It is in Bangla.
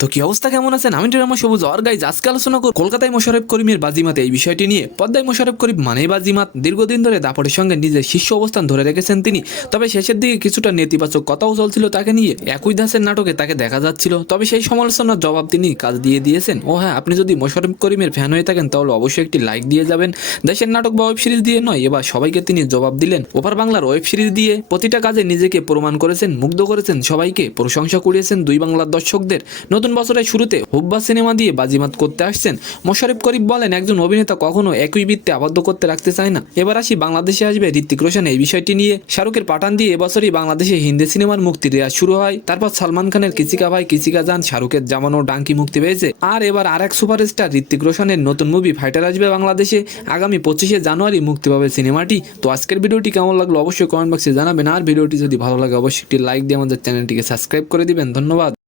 তো কি অবস্থা, কেমন আছেন? আমি ড্রামা সবুজ আর গাইজ আজকে আলোচনা করব কলকাতায় মোশাররফ করিমের বাজিমাত এই বিষয়টি নিয়ে। পদ্মায় মোশাররফ করিম মানেই বাজিমাত। দীর্ঘদিন ধরে দাপটের সঙ্গে নিজের শীর্ষ অবস্থান ধরে রেখেছেন তিনি। তবে শেষের দিকে কিছুটা নেতিবাচক কথাও চলছিল তাকে নিয়ে। একই ধাঁচের নাটকে তাকে দেখা যাচ্ছিল, তবে সেই সমালোচনার জবাব তিনি কাজ দিয়ে দিয়েছেন। ও হ্যাঁ, আপনি যদি মোশাররফ করিমের ফ্যান হয়ে থাকেন তাহলে অবশ্যই একটি লাইক দিয়ে যাবেন। দেশের নাটক বা ওয়েব সিরিজ দিয়ে নয়, এবার সবাইকে তিনি জবাব দিলেন। ওপার বাংলার ওয়েব সিরিজ দিয়ে প্রতিটা কাজে নিজেকে প্রমাণ করেছেন, মুগ্ধ করেছেন সবাইকে, প্রশংসা কুড়িয়েছেন দুই বাংলার দর্শকদের। নতুন বছরের শুরুতে হুব্বা সিনেমা দিয়ে বাজিমাত করতে আসছেন মোশাররফ করিম। বলেন, একজন অভিনেতা কখনো একই বৃত্তে আবদ্ধ করতে রাখতে চায় না। এবার আসি বাংলাদেশে আসবে ঋত্বিক রোশন এই বিষয়টি নিয়ে। শাহরুখের পাঠান দিয়ে এবছরই বাংলাদেশে হিন্দি সিনেমার মুক্তির রেওয়াজ শুরু হয়। তারপর সালমান খানের কিচিকা ভাই কিচিকা জান, শাহরুখের জামানো ডাঙ্কি মুক্তি পেয়েছে। আর এবার আরেক সুপারস্টার ঋত্বিক রোশনের নতুন মুভি ফাইটার আসবে বাংলাদেশে। আগামী 25শে জানুয়ারি মুক্তি পাবে সিনেমাটি। তো আজকের ভিডিওটি কেমন লাগলো অবশ্যই কমেন্ট বক্সে জানাবেন। আর ভিডিওটি যদি ভালো লাগে অবশ্যই একটি লাইক দিয়ে আমাদের চ্যানেলটিকে সাবস্ক্রাইব করে দিবেন। ধন্যবাদ।